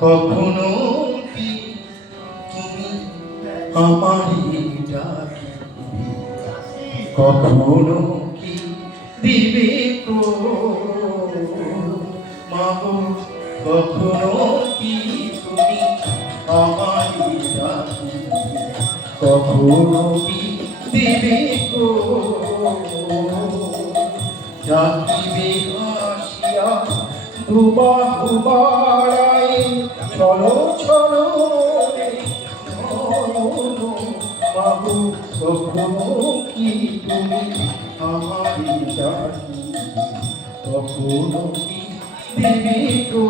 কখনো কি তুমি আমারই ডাকিবে, কখনো কি দিবে তো মাগো, কখনো কি তুমি আমারই ডাকিবে, কখনো কি দিবে তো ডাকিবে হাসিয়া দুবাহু বাড়াই, চলো চলো রে নয়ন বাবু, কখনো কি তুমি আমারই ডাকিবে, কখনো কি দিবে তো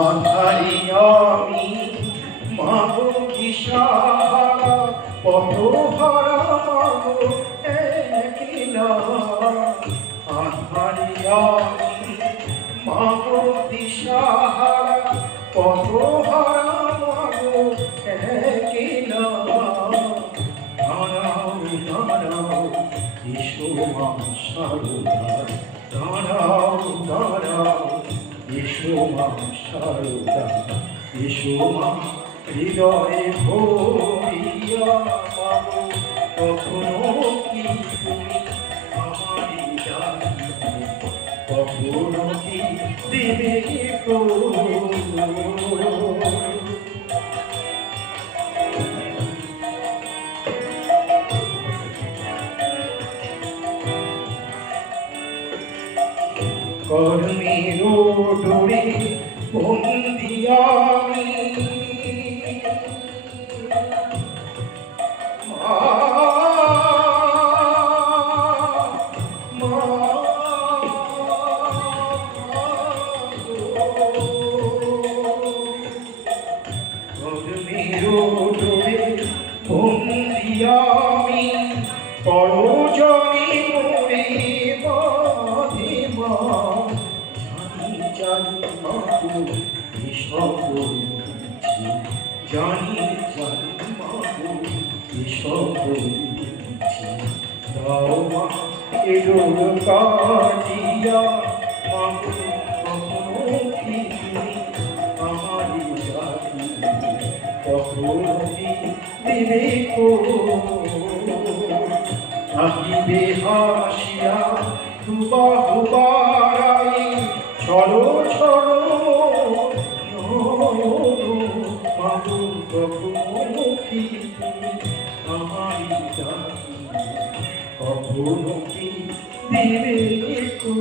আধারি আমি মাগো দিশাহারা, পথহারা মাগো একলা। আধারি আমি মাগো দিশাহারা, পথহারা মাগো একলা। দাঁড়াও দাঁড়াও এসো মা সারদা, দাঁড়াও দাঁড়াও এসো মা সারদা, এসো মা হৃদয়ে ভরিয়া পাবো, কখনো কি তুমি আমারই ডাকিবে, কখনো কি দেবে গো। কর্মের ডোরে বন্দি আমি, কর্মের ডোরে বন্দি আমি, পরজনে মোরে বাঁধে মা। জানি মাগো এসব বলছি, জানি জানি মাগো এসব বলছি। দাও মা এডোর কাটিয়া মাগো, কখনো কি তুমি আমারই ডাকিবে, কখনো কি দেবে গো। থাকিবে হাসিয়া দুবাহু বাড়াই, চলো চলো মাগো, কখনো কি তুমি আমারই ডাকিবে, কখনো কি দেবে গো।